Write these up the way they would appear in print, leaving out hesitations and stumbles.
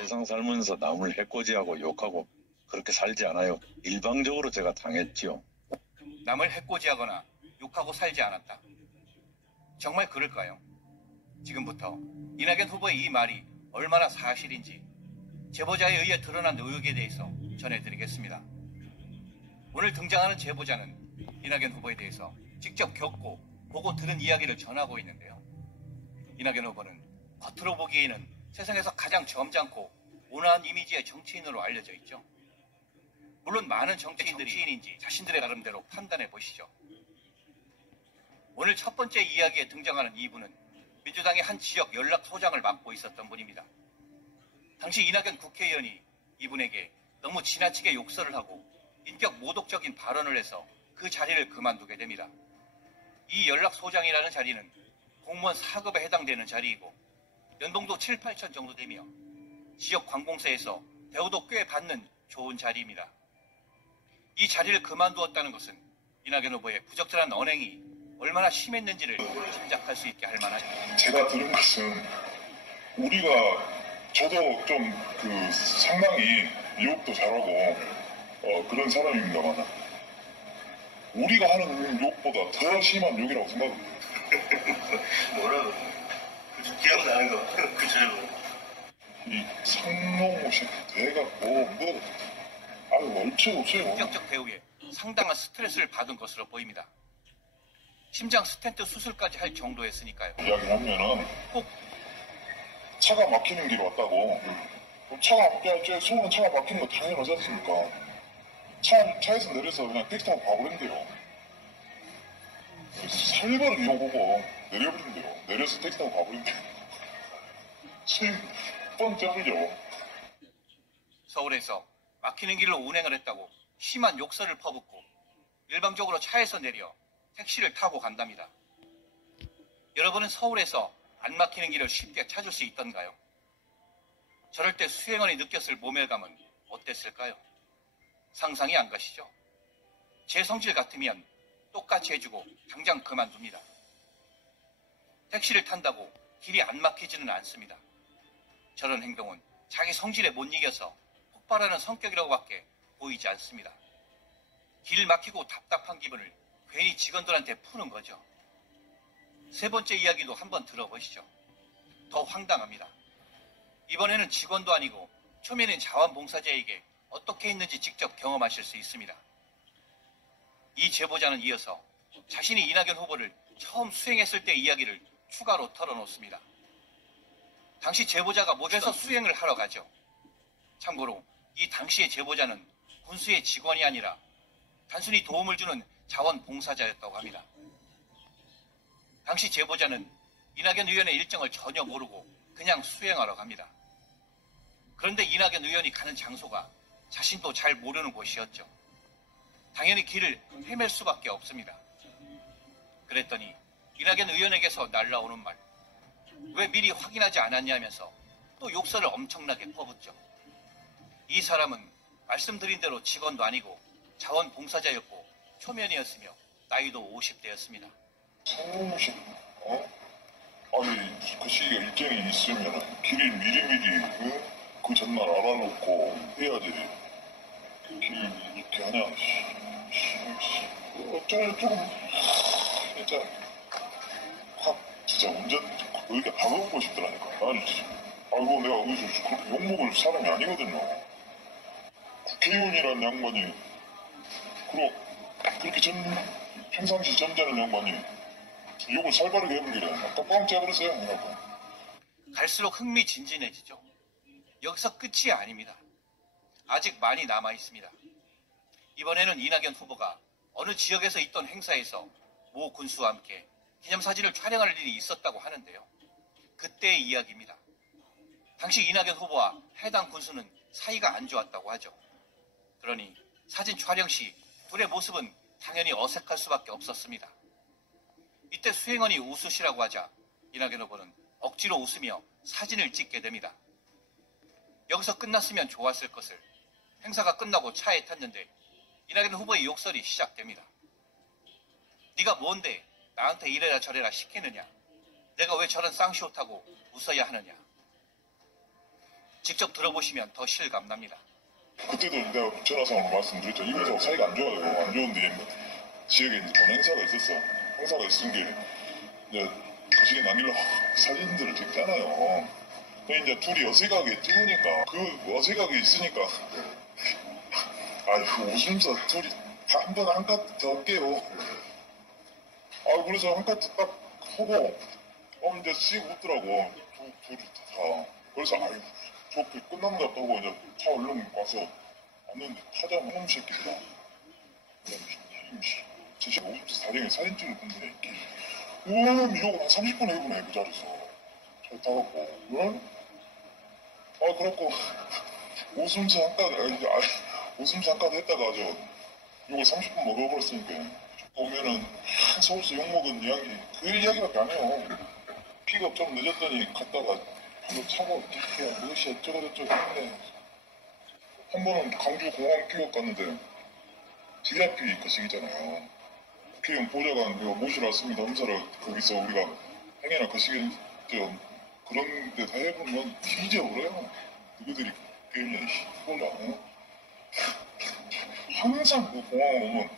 세상 살면서 남을 해코지하고 욕하고 그렇게 살지 않아요. 일방적으로 제가 당했지요. 남을 해코지하거나 욕하고 살지 않았다. 정말 그럴까요? 지금부터 이낙연 후보의 이 말이 얼마나 사실인지 제보자에 의해 드러난 의혹에 대해서 전해드리겠습니다. 오늘 등장하는 제보자는 이낙연 후보에 대해서 직접 겪고 보고 들은 이야기를 전하고 있는데요. 이낙연 후보는 겉으로 보기에는 세상에서 가장 점잖고 온화한 이미지의 정치인으로 알려져 있죠. 물론 많은 정치인들이 정치인인지 자신들의 나름대로 판단해 보시죠. 오늘 첫 번째 이야기에 등장하는 이분은 민주당의 한 지역 연락소장을 맡고 있었던 분입니다. 당시 이낙연 국회의원이 이분에게 너무 지나치게 욕설을 하고 인격 모독적인 발언을 해서 그 자리를 그만두게 됩니다. 이 연락소장이라는 자리는 공무원 4급에 해당되는 자리이고 연봉도 7, 8천 정도 되며 지역 관공서에서 대우도 꽤 받는 좋은 자리입니다. 이 자리를 그만두었다는 것은 이낙연 후보의 부적절한 언행이 얼마나 심했는지를 짐작할 수 있게 할 만하죠. 제가 들은 것은 저도 좀 상당히 욕도 잘하고 그런 사람입니다만 우리가 하는 욕보다 더 심한 욕이라고 생각합니다. 뭐라고? 기억나는 거 그죠? 이 상놈없이 돼갖고 얼추 없어요. 본격적 대우에 상당한 스트레스를 받은 것으로 보입니다. 심장 스텐트 수술까지 할 정도였으니까요. 이야기하면은 꼭 차가 막히는 길 왔다고. 서울은 차가 막히는 거 당연하지 않습니까? 차에서 내려서 그냥 택시 타고 가버린대요. 살벌하게 욕하고 내려버린대요. 내려서 택시 타고 가버린대요. 뻔 쪄들죠. 서울에서 막히는 길로 운행을 했다고 심한 욕설을 퍼붓고 일방적으로 차에서 내려 택시를 타고 간답니다. 여러분은 서울에서 안 막히는 길을 쉽게 찾을 수 있던가요? 저럴 때 수행원이 느꼈을 모멸감은 어땠을까요? 상상이 안 가시죠? 제 성질 같으면 똑같이 해주고 당장 그만둡니다. 택시를 탄다고 길이 안 막히지는 않습니다. 저런 행동은 자기 성질에 못 이겨서 폭발하는 성격이라고밖에 보이지 않습니다. 길 막히고 답답한 기분을 괜히 직원들한테 푸는 거죠. 세 번째 이야기도 한번 들어보시죠. 더 황당합니다. 이번에는 직원도 아니고 초면인 자원봉사자에게 어떻게 했는지 직접 경험하실 수 있습니다. 이 제보자는 이어서 자신이 이낙연 후보를 처음 수행했을 때 이야기를 추가로 털어놓습니다. 당시 제보자가 모셔서 수행을 하러 가죠. 참고로 이 당시의 제보자는 군수의 직원이 아니라 단순히 도움을 주는 자원봉사자였다고 합니다. 당시 제보자는 이낙연 의원의 일정을 전혀 모르고 그냥 수행하러 갑니다. 그런데 이낙연 의원이 가는 장소가 자신도 잘 모르는 곳이었죠. 당연히 길을 헤맬 수밖에 없습니다. 그랬더니 이낙연 의원에게서 날라오는 말, 왜 미리 확인하지 않았냐면서 또 욕설을 엄청나게 퍼붓죠. 이 사람은 말씀드린 대로 직원도 아니고 자원봉사자였고 초면이었으며 나이도 50대였습니다. 상놈없이 아니 그 시기가 일정이 있으면 길을 미리미리 그 전날 알아놓고 해야지. 길을 이렇게 하냐. 어쩌고저쩌고 진짜 확 진짜 운전 그렇게 박아보고 싶더라니까. 아이고 내가 어디서 그렇게 욕먹을 사람이 아니거든요. 국회의원이라는 양반이 그렇게 평상시 점잖은 양반이 욕을 살바르게 해버리래. 깜빡 짜버렸어요. 뭐라고. 갈수록 흥미진진해지죠. 여기서 끝이 아닙니다. 아직 많이 남아 있습니다. 이번에는 이낙연 후보가 어느 지역에서 있던 행사에서 모 군수와 함께 기념사진을 촬영할 일이 있었다고 하는데요. 그때의 이야기입니다. 당시 이낙연 후보와 해당 군수는 사이가 안 좋았다고 하죠. 그러니 사진 촬영 시 둘의 모습은 당연히 어색할 수밖에 없었습니다. 이때 수행원이 웃으시라고 하자 이낙연 후보는 억지로 웃으며 사진을 찍게 됩니다. 여기서 끝났으면 좋았을 것을 행사가 끝나고 차에 탔는데 이낙연 후보의 욕설이 시작됩니다. 네가 뭔데 나한테 이래라 저래라 시키느냐. 내가 왜 저런 쌍쇼 타고 웃어야 하느냐. 직접 들어보시면 더 실감납니다. 그때도 내가 전화상으로 말씀드렸죠. 이분하고 사이가 안 좋아요. 안 좋은데 지역에 이제 본 행사가 있었어. 행사가 있은 게 이제 거시기에 남기려고 사진들을 찍잖아요. 근데 이제 둘이 어색하게 찍으니까 그 어색하게 있으니까 아이고 웃으면서 둘이 다 한 번 한 카트 더 깨요. 아 그래서 한 카트 딱 하고 이제 씩 웃더라고. 둘이 다. 그래서 아이고 저렇게 끝난 것 같다고 이제 차 얼른 와서 왔는데 타자 놈 새끼들아. 제 새끼 54령에 사진 찍을 건데 이렇게 욕을 한 30분 해보네 그 자리에서. 잘 타갖고 응? 아 그렇고 웃으면서 웃으면서 한가득 했다가 욕을 30분 먹어버렸으니까 보면은 서울서 욕먹은 이야기 그 이야기밖에 안 해요. 픽업 좀 늦었더니 갔다가 바로 차고 이렇게 무엇이 어쩌고저쩌고 했는데 한 번은 강주 공항 픽업 갔는데 VIP 거식이잖아요. 국회의원 보좌관 모시러 왔습니다. 검사를 거기서 우리가 행여나 거식이 그런 데 다 해보면 뒤져버려요. 누구들이 국회의원이야 몰라. 항상 그 공항 오면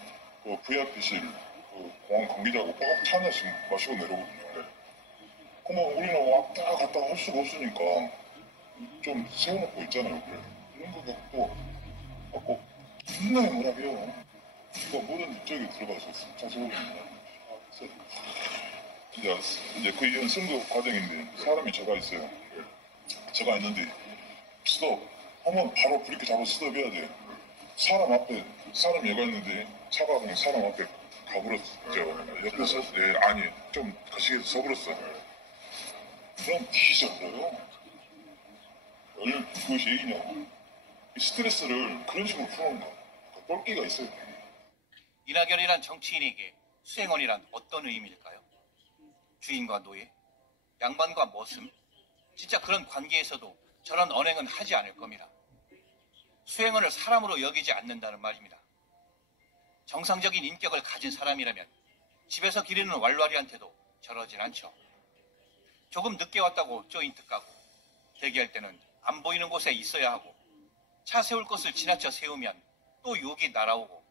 그 VIP실 그 공항 관계자하고 꼭 차 하나씩 마시고 내려오거든요. 그러면 우리는 왔다 갔다 할 수가 없으니까 좀 세워놓고 있잖아요. 그래. 이런 거 갖고 존나 뭐라고요. 그러니까 뭐든 저기 들어가서 차 세우거든요. 이제 그 이전 선거 과정인데 사람이 제가 있어요. 제가 있는데 스톱 하면 바로 브레이크 잡아 스톱해야 돼. 사람 앞에 사람이 얘가 있는데 차가 그냥 사람 앞에 가버렸죠. 옆에서 아니 좀 거시기해서 서버렸어. 그럼 뒤져버려요. 얼른 그것이 얘기냐고. 스트레스를 그런 식으로 푸는 거. 똘끼가 있어요. 이낙연이란 정치인에게 수행원이란 어떤 의미일까요? 주인과 노예? 양반과 머슴? 진짜 그런 관계에서도 저런 언행은 하지 않을 겁니다. 수행원을 사람으로 여기지 않는다는 말입니다. 정상적인 인격을 가진 사람이라면 집에서 기르는 왈왈이한테도 저러진 않죠. 조금 늦게 왔다고 조인트 까고 대기할 때는 안 보이는 곳에 있어야 하고 차 세울 것을 지나쳐 세우면 또 욕이 날아오고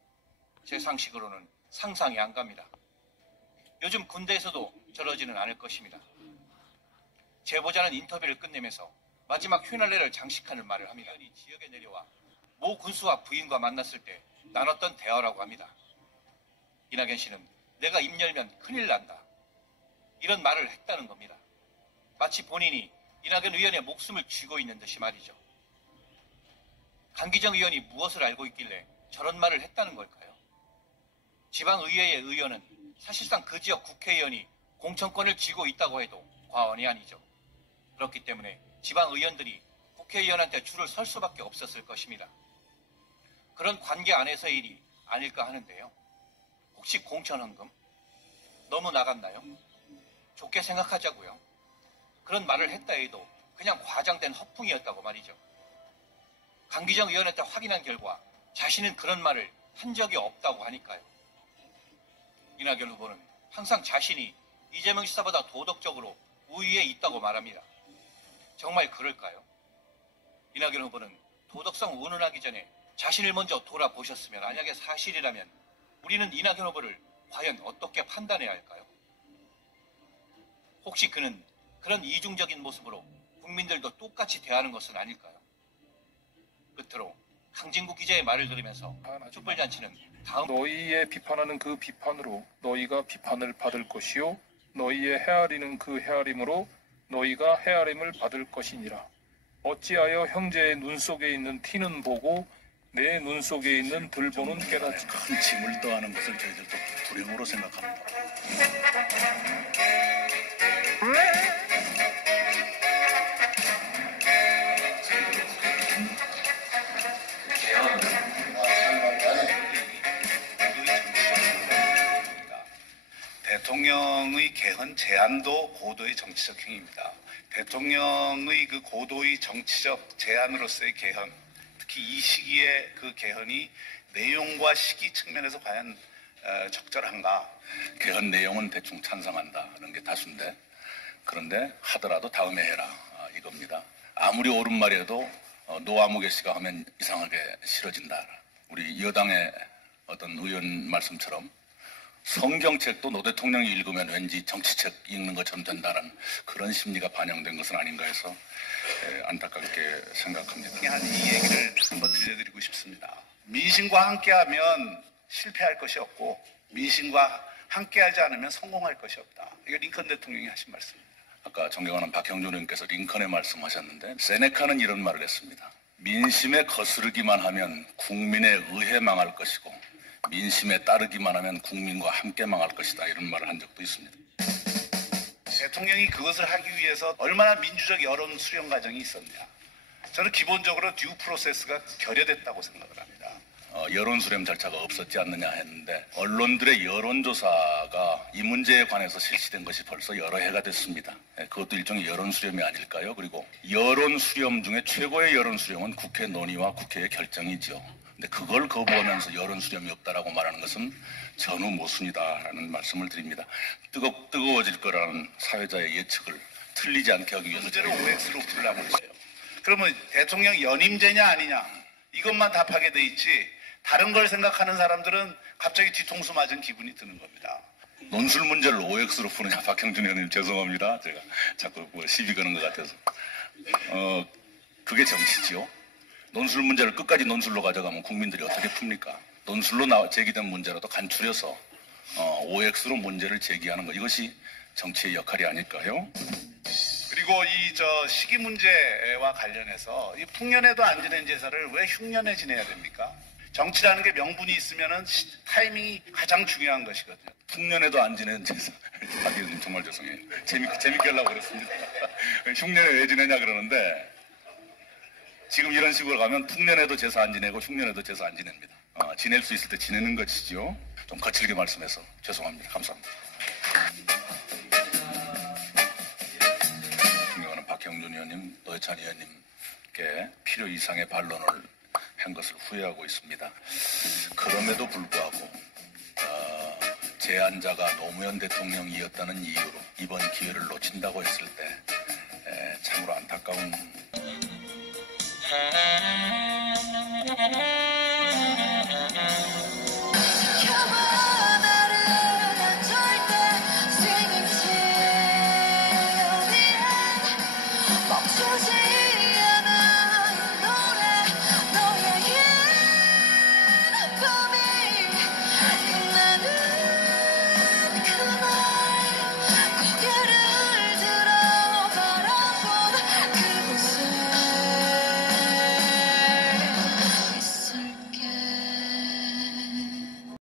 제 상식으로는 상상이 안 갑니다. 요즘 군대에서도 저러지는 않을 것입니다. 제보자는 인터뷰를 끝내면서 마지막 휘날레를 장식하는 말을 합니다. 지역에 내려와 모 군수와 부인과 만났을 때 나눴던 대화라고 합니다. 이낙연 씨는 내가 입 열면 큰일 난다. 이런 말을 했다는 겁니다. 마치 본인이 이낙연 의원의 목숨을 쥐고 있는 듯이 말이죠. 강기정 의원이 무엇을 알고 있길래 저런 말을 했다는 걸까요? 지방의회의 의원은 사실상 그 지역 국회의원이 공천권을 쥐고 있다고 해도 과언이 아니죠. 그렇기 때문에 지방의원들이 국회의원한테 줄을 설 수밖에 없었을 것입니다. 그런 관계 안에서의 일이 아닐까 하는데요. 혹시 공천헌금? 너무 나갔나요? 좋게 생각하자고요. 그런 말을 했다 해도 그냥 과장된 허풍이었다고 말이죠. 강기정 의원한테 확인한 결과 자신은 그런 말을 한 적이 없다고 하니까요. 이낙연 후보는 항상 자신이 이재명 지사보다 도덕적으로 우위에 있다고 말합니다. 정말 그럴까요? 이낙연 후보는 도덕성 운운하기 전에 자신을 먼저 돌아보셨으면 만약에 사실이라면 우리는 이낙연 후보를 과연 어떻게 판단해야 할까요? 혹시 그는 그런 이중적인 모습으로 국민들도 똑같이 대하는 것은 아닐까요? 끝으로 강진구 기자의 말을 들으면서 촛불잔치는 다음 너희의 비판하는 그 비판으로 너희가 비판을 받을 것이요 너희의 헤아리는 그 헤아림으로 너희가 헤아림을 받을 것이니라. 어찌하여 형제의 눈 속에 있는 티는 보고 내 눈 속에 있는 들보는 깨닫지. 큰 짐을 떠하는 것을 저희들도 불행으로 생각합니다. 대통령의 개헌 제안도 고도의 정치적 행위입니다. 대통령의 그 고도의 정치적 제안으로서의 개헌, 특히 이 시기에 그 개헌이 내용과 시기 측면에서 과연 적절한가? 개헌 내용은 대충 찬성한다 하는 게 다수인데, 그런데 하더라도 다음에 해라 이겁니다. 아무리 옳은 말이라도 노아무개 씨가 하면 이상하게 싫어진다. 우리 여당의 어떤 의원 말씀처럼 성경책도 노 대통령이 읽으면 왠지 정치책 읽는 것처럼 된다는 그런 심리가 반영된 것은 아닌가 해서 안타깝게 생각합니다. 이 얘기를 한번 들려드리고 싶습니다. 민심과 함께하면 실패할 것이 없고 민심과 함께하지 않으면 성공할 것이 없다. 이거 링컨 대통령이 하신 말씀입니다. 아까 존경하는 박형준 의원께서 링컨의 말씀하셨는데 세네카는 이런 말을 했습니다. 민심에 거스르기만 하면 국민에 의해 망할 것이고 민심에 따르기만 하면 국민과 함께 망할 것이다. 이런 말을 한 적도 있습니다. 대통령이 그것을 하기 위해서 얼마나 민주적 여론 수렴 과정이 있었냐. 저는 기본적으로 듀 프로세스가 결여됐다고 생각을 합니다. 여론 수렴 절차가 없었지 않느냐 했는데 언론들의 여론조사가 이 문제에 관해서 실시된 것이 벌써 여러 해가 됐습니다. 그것도 일종의 여론 수렴이 아닐까요? 그리고 여론 수렴 중에 최고의 여론 수렴은 국회 논의와 국회의 결정이죠. 근데 그걸 거부하면서 여론 수렴이 없다라고 말하는 것은 전후 모순이다라는 말씀을 드립니다. 뜨거워질 거라는 사회자의 예측을 틀리지 않게 하기 위해서 문제를 OX로 풀라고 했어요. 그러면 대통령 연임제냐 아니냐 이것만 답하게 돼 있지 다른 걸 생각하는 사람들은 갑자기 뒤통수 맞은 기분이 드는 겁니다. 논술 문제를 OX로 푸느냐. 박형준 의원님 죄송합니다. 제가 자꾸 시비 거는 것 같아서. 그게 정치지요. 논술 문제를 끝까지 논술로 가져가면 국민들이 어떻게 풉니까? 논술로 제기된 문제라도 간추려서 OX로 문제를 제기하는 것. 이것이 정치의 역할이 아닐까요? 그리고 이 시기 문제와 관련해서 이 풍년에도 안 지낸 제사를 왜 흉년에 지내야 됩니까? 정치라는 게 명분이 있으면은 타이밍이 가장 중요한 것이거든요. 풍년에도 안 지낸 제사. 박 의원님 정말 죄송해요. 재밌게 하려고 그랬습니다. 흉년에 왜 지내냐 그러는데 지금 이런 식으로 가면 풍년에도 제사 안 지내고 흉년에도 제사 안 지냅니다. 지낼 수 있을 때 지내는 것이지요. 좀 거칠게 말씀해서 죄송합니다. 감사합니다. 존경하는 박형준 의원님, 노회찬 의원님께 필요 이상의 반론을 한 것을 후회하고 있습니다. 그럼에도 불구하고 제안자가 노무현 대통령이었다는 이유로 이번 기회를 놓친다고 했을 때 참으로 안타까운